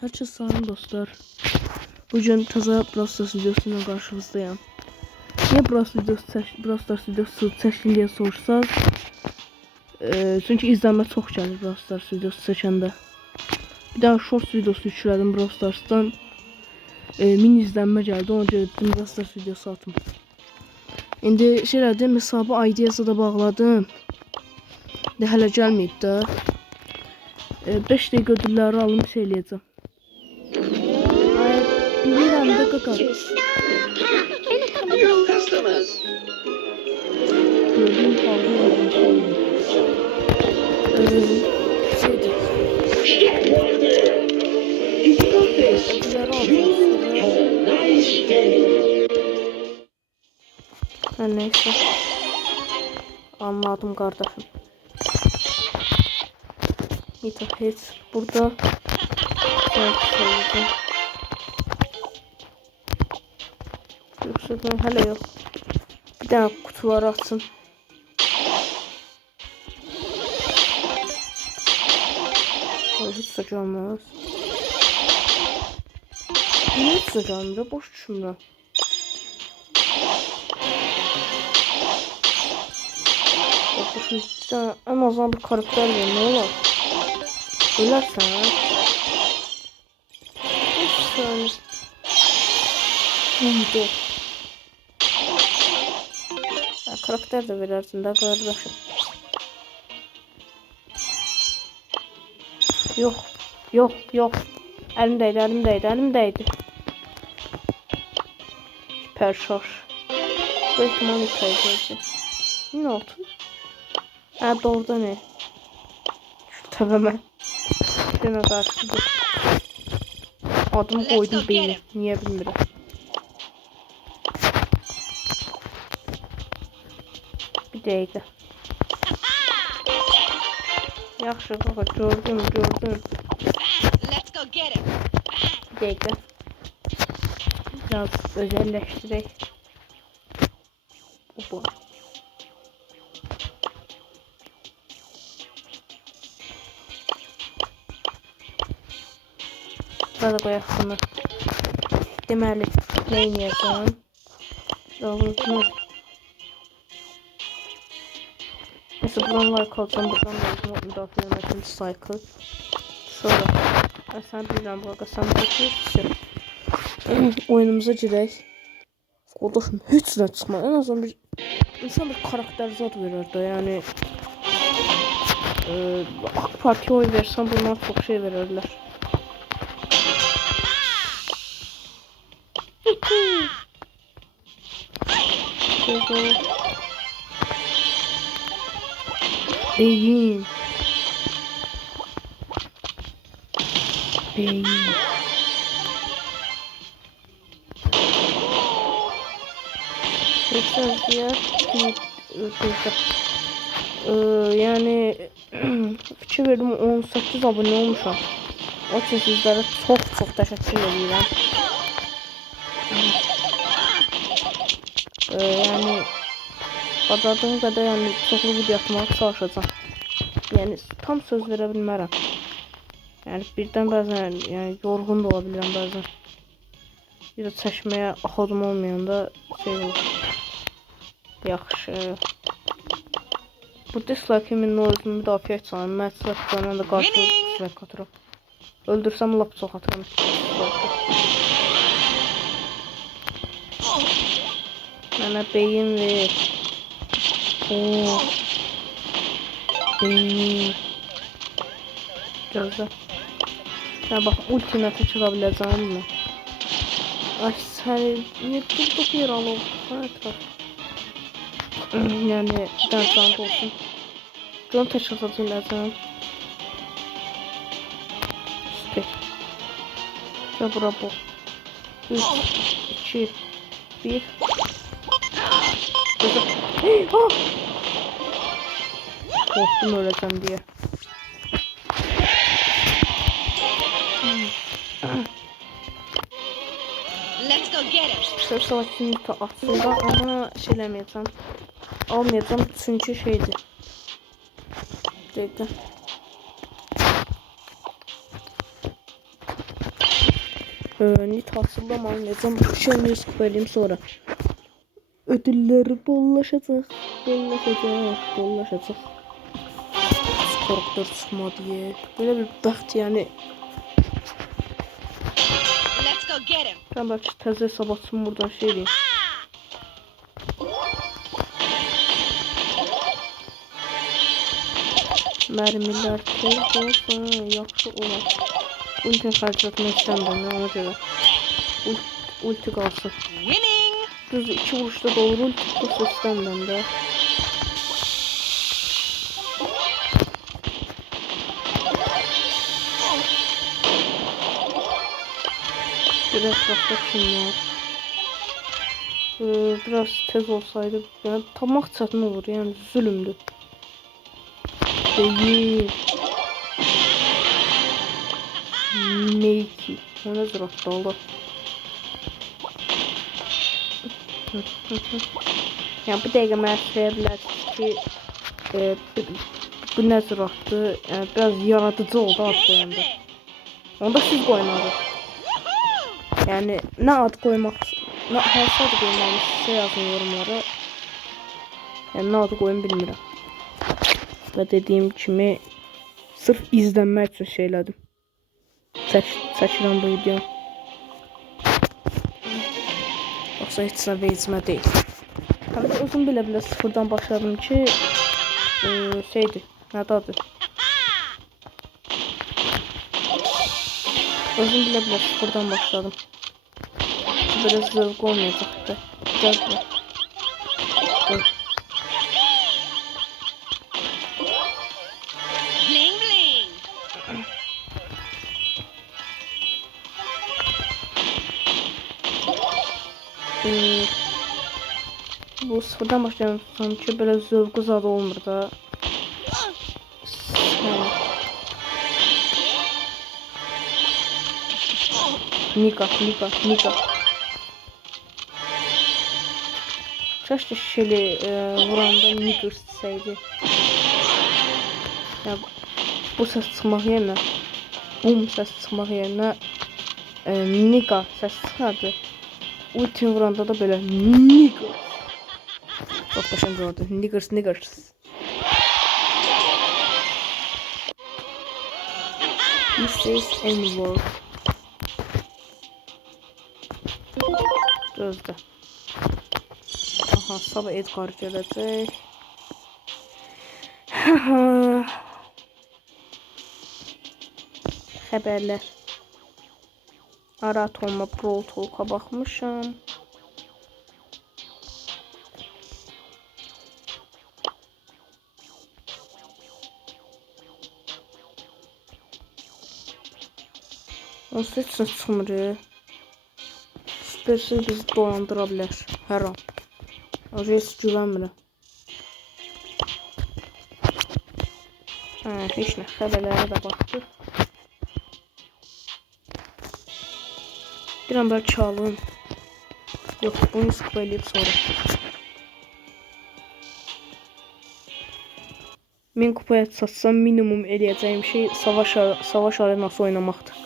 Herkese selam dostlar. Bugün taza Brawl Stars videosuyla karşınızdayım. Niye Brawl Stars videosu çəkil diye sorsanız, çünkü izlenme çok geldi Brawl Stars videosu çəkəndə. Bir daha short videosu yüklədim Brawl Stars'tan. Min izlenme geldi. Ona görə dedim Brawl Stars videosu atım. İndi şey elədim, hesabı ID'yə da bağladım. De hələ gəlməyib də. 5 dəqiqə ödülləri alım şey eləyəcəm. Bilirəm də qaqaq. Gördüğüm halde öyle şeydir. Her neyse. Anladım kardeşim. Hiç burada yükseltme hele yok. Bir tane kutular atsın. Hiç sıcağımız. Hiç sıcağımda boş düşünme. Bakın bir tane en azından bir karakter ver, ne olur. Ölersen ha. Hiç yani. Neydi? Karakter de verirsin de kardeşim. Yok. Elimdeydi. Süper şarj. Bu ihtimalle kaybedeceğim. Ne oldu? Ha doğrudan ne? Şu tepeme. Şuna karşıdır. Adım koydum beyni. Niye bilmiyorum. Bir dakika. Yaxşı baba, gördüm. Bir dakika. Biraz özelleştirək. Opa. Burada qoyaq bunu. Deməli, nə edəcəm? Doğrudur. Neyse buradan like alacağım. Buradan da müdafiə etməkdir cycle. Sonra sen bilirəm bu arada, sen bakıyorsun. Oyunumuza girək. Qardaşım heç nə çıxmır. En azından bir insan bir karakter zad verir də, yəni partiya oy versən bundan çok şey verirlər. Beyin. Yani fikir verdim, 18 abone olmuşam. O için sizlere çok teşekkür ederim. Yani bacardığım kadar yani çoxlu video atmağa çalışacağım. Yani tam söz verə bilmərəm. Yani birdən bəzən yani yorğun da olabilirim bəzən. Bir də çəkməyə axotum olmayanda şey olur. Yaxşı. Bu dislike-imin özünü müdafiə etsən, məsləhət qoyulan da qarşı dislike atıram. Öldürsəm lap çox atıram. Mənə beyin ver. Gözlə. Ya bak ultimate çıxa biləcəm mi? Ay sən niyə tutduq yer alıb? Yani dersant olsun. John teşhisatı lazım. Süper. Ya bura bu. 3, 2, 1. Korktum öleceğim diye. Let's go get him. Sırf savaşçının aslında ama şeylemeyeceğim. Almayacağım çünkü şeydi. Bekle. Nit hazırlamayacağım. Şimdi kupayım sonra. Ödülleri bollaşacak. Bollaşacak. Korktur çıkma diye. Böyle bir baxt yani. Let's go get him. Ben belki təzə sabahçım buradan şey diyeyim. Mermiler tez olsa yaxşı olar. Ulti xərclətmək istəmirəm ona görə. Ulti qalsın. Winning. Düz 2 vuruşda doğru ulti tutması istəmirəm də. Bir etrafda kim var? Biraz tez olsaydı yani tamaq çətin olur yani zulümdür. Değil. Neyki? O ne zırhlı oldu? Yani bu dəqiqə mənə söyləyirsiniz ki, bu nə zırhlı? Yani biraz yaradıcı oldu ad koyanda. Onda siz koyun adı. Yani ne ad koymaq, nə hansı ad koymalıyız sizə yazın yorumlara. Yani ne adı koyun bilmirəm. Ve dediğim kimi sırf izlenmək üçün şeylədim. Çəkirəm bu video. Yoxsa heç nə vecimə deyil. Həm də özüm bilə sıfırdan başladım ki, şeydir, nədir adı? Özüm bilə sıfırdan başladım. Biraz zövq olmayacaqdı. Gəl. Bling bling. Bu sıfırdan başlayan sanki böyle zövqü zadı olmur da. Nika. Keşke şeli vuranda Nika isteseydi. Ya bu ses çıxmaq yerinə, bum ses çıxmaq yerinə Nika ses çıxardı. Ulti vuranda da böyle Nika. Çok başım gördü. Niggers. This is N-word. Gözde. Aha sabah Edgar gelecek. Haberler. Araton'la Brawl Talk'a bakmışım. Nasıl heç nə çıxmır. Supercell bizi dolandıra bilər hər an. Heç güvənmirəm. Heç nə, xəbərlərə də baxdıq. Bir an bəlkə alın. Yox, bunu sıxıb eləyib sonra. 1000 kupaya satsam minimum eləyəcəyim şey savaş arenası oynamaqdır.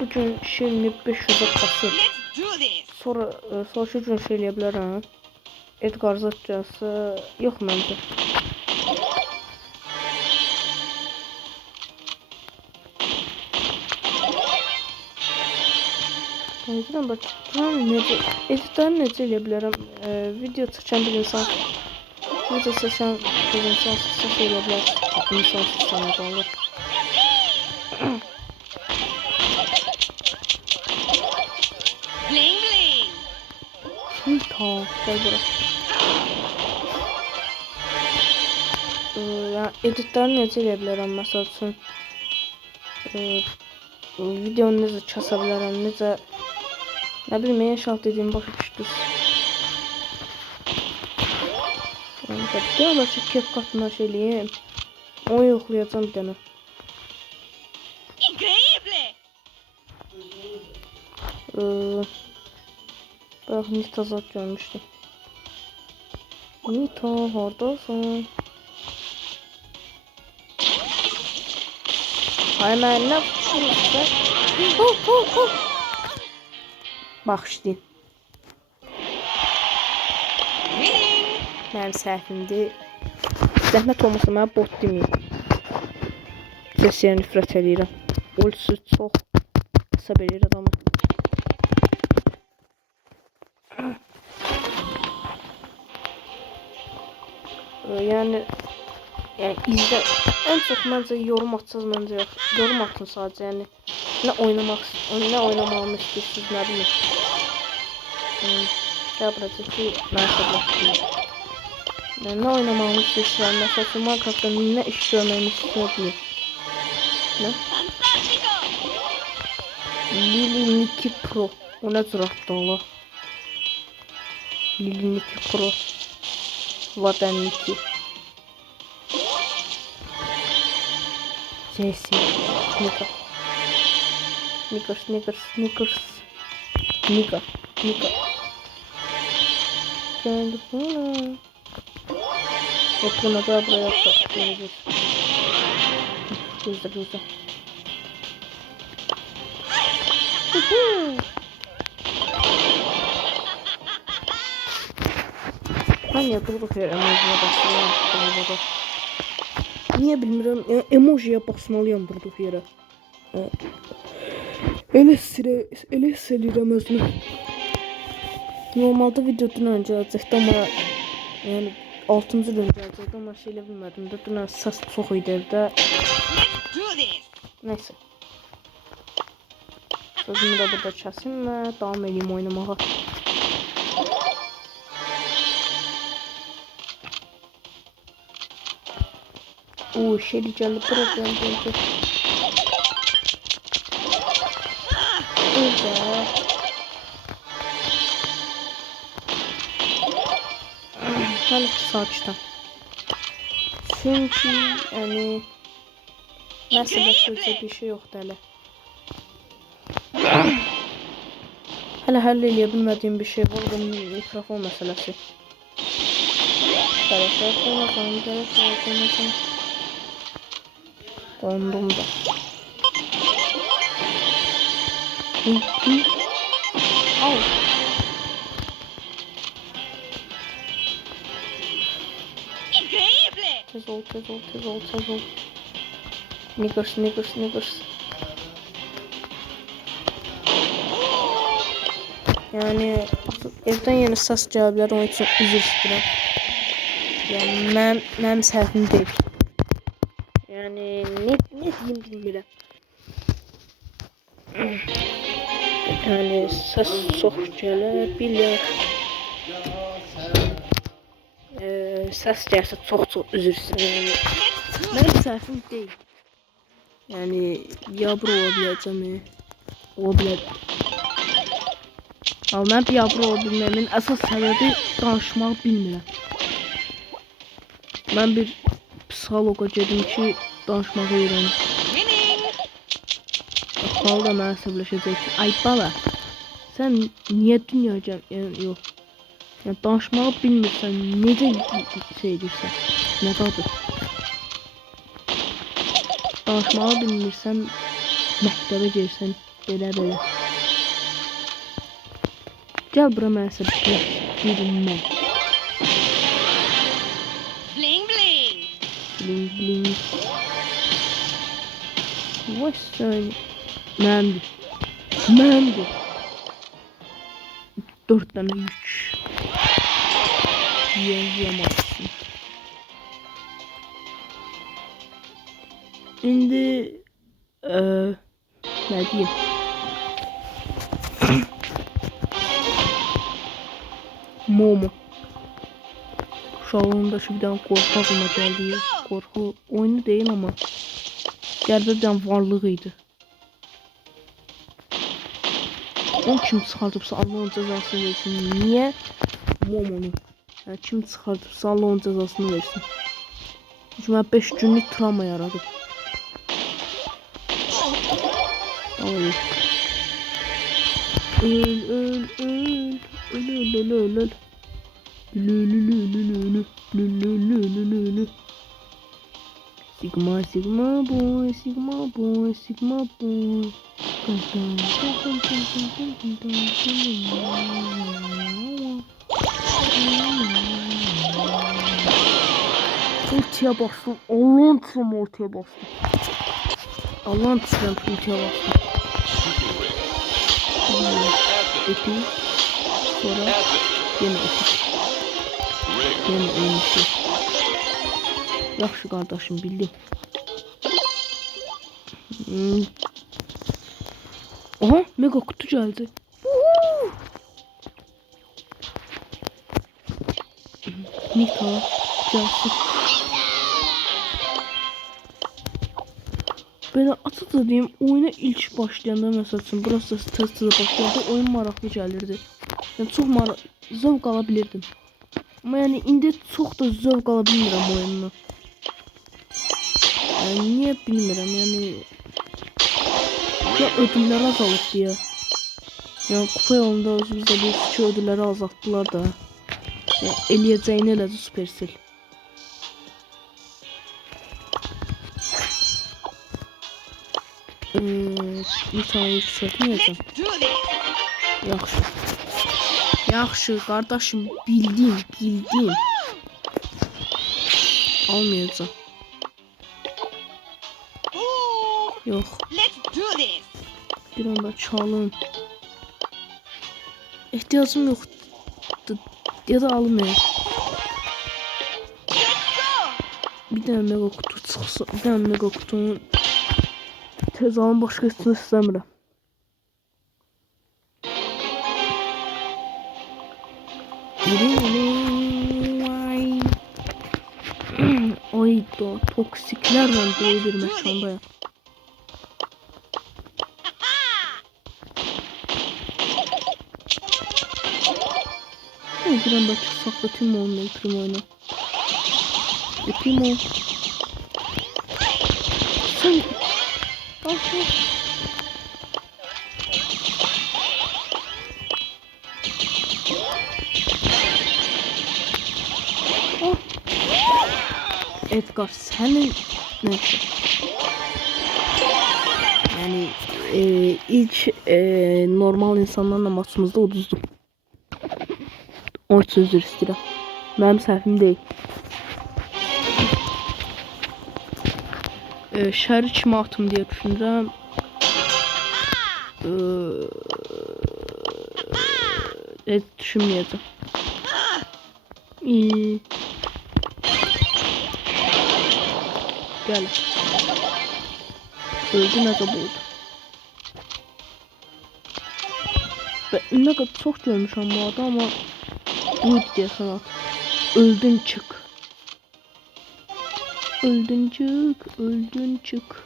Bugün şeyini 500'e kasıb. Sonra sonraki gün şey eləyə bilərəm. Edgar zatcası yox məncə. Deyirəm bax, necə editləri necə eləyə bilərəm? Video çəkən bir insan, video çəkən bir insan səs eləyə bilər. İnsan səsinə bağlı. Bling bling. Tamam, gel bura. Yani editləri necə eləyə bilərəm məsəl üçün? Videonu necə kəsə bilərəm, necə nə bileyim, inşallah dediyim başa düşdünüz. Gəl ki kep qatına şey eləyim. Onu yoxlayacağım bir dənə. Increíble. Bak Nita zat görmüştüm. Nita haradasın? Ay mən nə vurursa. Bağışlayın. Winning. Mənim səhvimdir. Zəhmət olmasa mənə bot deməyin. Səsiyə nifrət edirəm. Ultusu çox əsəb edir adamı. Yəni izlə ən çox məncə yorum atsaz məncə yox. Yorum atın sadəcə yəni nə oynamağımı istəyirsiniz nə bilim. Qəbrəcə ki mən səbləşdim. Nə oynamağımı istəyirsiniz məsəl üçün Minecraftda nə iş görməyimi istəyirsiniz. Nə? Fantastico. Lili Niki Pro. O nə cür atdı Allah? Lili Niki Pro. Vadan Niki. Jesse. Nika. Snickers. Nika. Geldi bana. Yapına da buraya göreceğiz. Gözde. Ben yapılıp emojiye basmalıyım. Niye bilmiyorum. Emojiye basmalıyım durduk yere. Ele silirəm özümü. Normalde videodan önce alacaktım ama yani 6. bölümde alacaktım ama şeyle bilmədim də. Dünən səs çox idi evdə. Let's do this. Neyse. Sözümü de burada kəsim və davam edeyim oynamağa. Şeyli gəldi, problem gəldi. Hələ ki sakitəm. Çünki yəni məsələsi bir şey yoxdur hələ. Hələ həll eləyə bilmədiyim bir şey var, o da mikrofon məsələsi. Gələcək. Dondum da. Al. Increíble. Tez ol. Snickers. Yani evdən yeni səs gələ bilər, onun üçün üzr istəyirəm. Yəni mənim səhvim deyil. Yani ne diyeyim bilmirəm. Yani səs çox gələ bilər. Səs gəlsə çox üzr istəyirəm. Mənim səhvim deyil. Yani yabır ola biləcəm. Ola bilər. Amma mən yabır ola bilməyimin əsas səbəbi danışmaq bilmirəm. Mən bir psixoloqa gedim ki, danışmağı öyrənim. Balı da mənə əsəbləşəcək ki, ay bala, sən niyə dünyaya yox? Yəni, danışmağı bilmirsən, necə şey edirsən? Nə dadır? Danışmağı bilmirsən, məktəbə girsən, belə. Gəl bura mənə əsəbləşdirmə. Bling. Vay sen. Məndi. 4 tane yük. Yazamazsın. İndi ne diyeyim? Momo. Uşağlığımdakı bir tane korku aklıma geldi. Korku oyunu değil ama gerçekten bir tane varlığı idi. Onu kim çıxardıbsa Allah onun cəzasını versin. Niyə? Momo'nu. Yəni, kim çıxardıbsa Allah onun cəzasını versin. Çünki mən 5 günlük travma yaradıb. Öl. Sigma, Sigma boy, Sigma boy, Sigma boy. Ultiye bastım. Allah'ın tüm ultiye bastım. Allah'ın tüm ultiye bastım. Epi. Sonra yine epi. Yine ölmüşüm. Yaxşı kardeşim bildim. Aha mega kutu geldi. Nita gelsin. Böyle atıda diyeyim oyuna ilk başlayanda mesela burası test başlayanda oyun maraqlı gəlirdi. Yəni çox zövq ala bilirdim. Amma yəni indi çox da zövq ala bilmirəm oyundan. Yəni niyə bilmirəm, yəni ya ödüllər azalıb deyə. Yəni kupa yolunda özümüzdə bir iki ödülləri azaltdılar da. Yəni eləyəcəyini elədi Supercell. Bir tane yükseltmeyeceğim. Let's do this. Yaxşı. Yaxşı kardeşim bildim. Almayacağım. Boom. Yok. Let's do this. Bir anda çalın. İhtiyacım yok. Ya da almayayım. Let's go. Bir tane mega kutu çıksa. Bir tane mega kutunun tez alın başka üstüne istəmirəm. Ay da toksiklerle dolu bir mekandayım. Bir anda çıksak da tüm oyunu Primo'yla. Primo. Sen... Edgar senin neyse. Yani ilk normal insanlarla maçımızda uduzdum. Onun için özür istəyirəm. Mənim səhvim deyil. Şəri kimi atım deyə düşünürəm. Heç düşünməyəcəm. Gel. Öldü ne kadar oldu. Ben ne kadar çok görmüşüm bu arada ama buydu diye sanat. Öldün çık. Öldün çık. Öldün çık.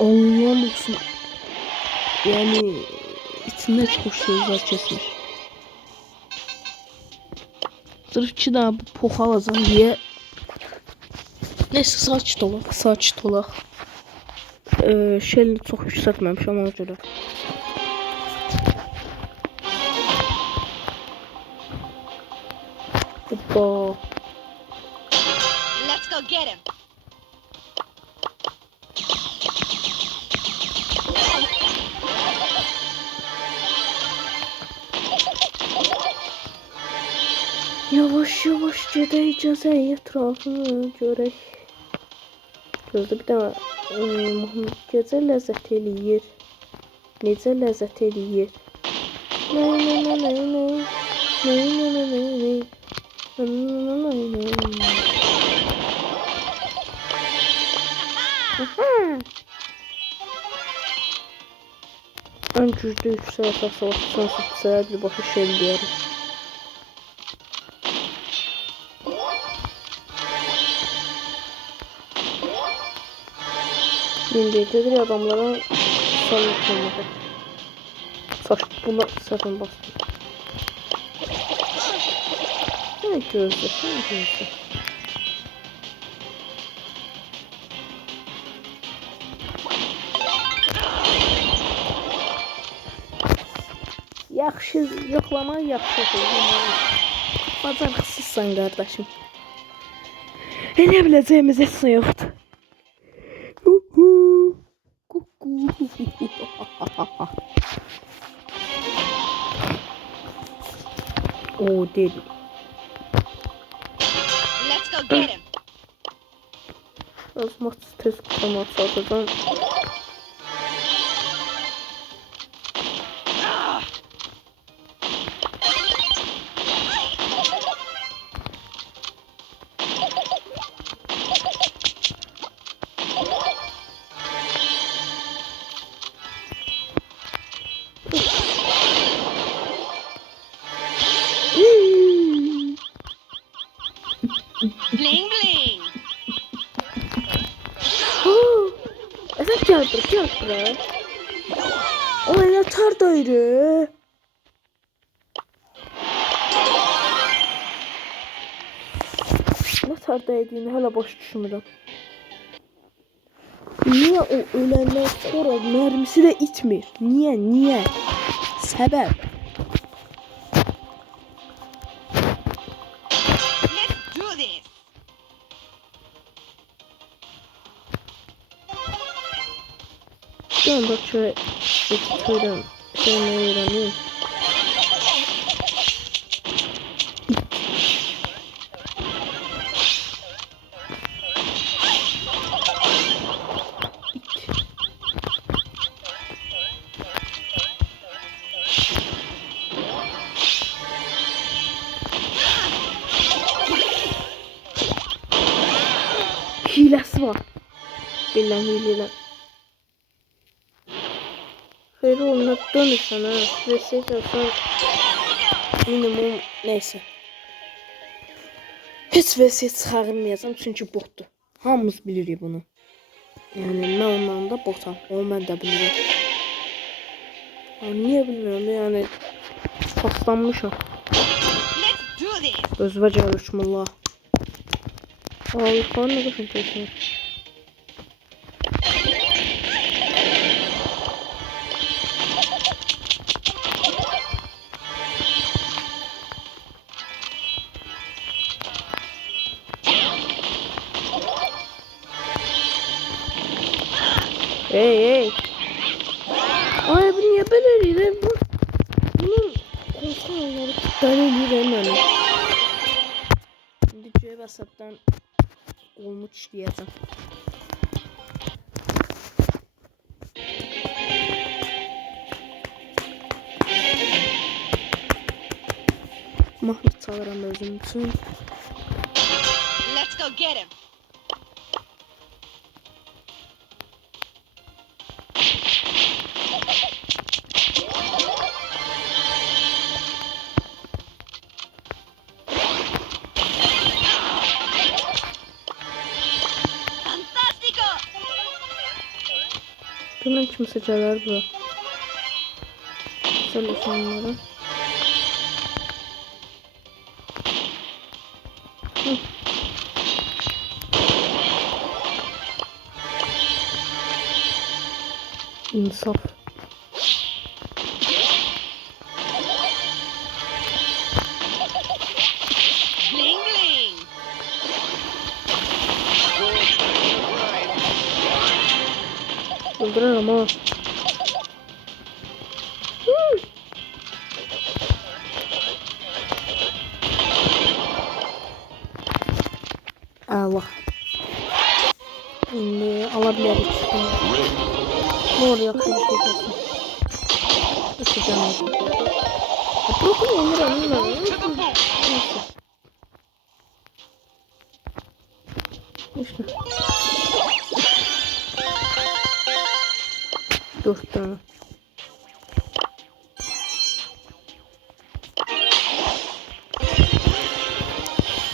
Allah'ım olsun. Yani içinde çok sözler kesmiş. Sırf 2 daha bu pox alacağım diye. Neyse saç dolaq. Şeyini çok yükseltmemişim ona göre. Hoppa. Let's go get him. Yavaş gedəcəz ətrafını görək. Gözdə bir dənə gecə ləzzət eləyir. Necə ləzzət eləyir. Ən güclü yüksək əsas savaşçısı bir başa şey eləyərik. İndirgedir adamlara sanat olmadı. Saç buna sakın bastım. Ne gözle. yaxşı yoxlamaq yaxşı yoxlamaq. Bacarıqsızsan qardaşım. Elə biləcəyimiz heç nə yoxdur. Kuku. O dedi. Let's go get him. Az maç tez kurtarmaq çalışacağım. Bling bling. Sən gəl bura. O elə tardaydı. Ne tardaydığını hala boş düşmürəm. Niye o öləndən sonra mermisi de itmir? Niye? Səbəb. Let's do this. Bir anda şöyle tutuyorum. Şöyle öğreneyim. Hilesi var. Billahi hileyle. Hayır onunla dönüşsen ha. Reset yapsan minimum neyse. Hiç reset çıxarmayacağım çünkü botdur. Hamımız bilirik bunu. Yani mən ondan da botam. Onu mən də bilirəm. Niye bilmirəm yani paslanmışam. Let's do this. Özvə gəlişməllah. Yuxarı nə qəşəng keçir. Hey. Ay bu niye böyle değil? Bunun konsolları böyle değil yani. Şimdi WhatsApp'tan olmuş işleyeceğim. Mahmut çağıram özüm için. Let's go get him. Fantastico. Hemen kimseceler bu. Söyle sonları. İnsaf. Bling bling. Öldürürüm ha. Allah. Şimdi alabiliriz. Ne oluyor? Bir şey olsun. Isıcağım. Bırakın onları. To the boot. İşte. 4 tane.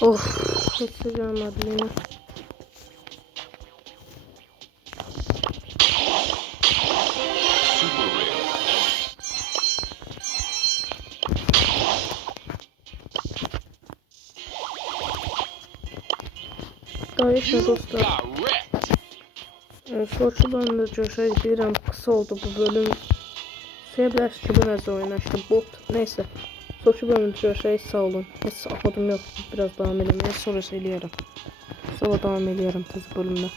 Of. Hiç sıcağım adliyene. Daha işte dostlar. Sorudan da coşa edirəm. Qısa oldu bu bölüm. Söyleyebilirsiniz ki bu nəzər oyunu işte bot. Neyse. Sonraki bölümde görüşürüz. Sağ olun. Heç axmadım yox. Biraz davam edeyim. Sonra eləyərəm. Sonra davam eləyərəm tez bölümdə.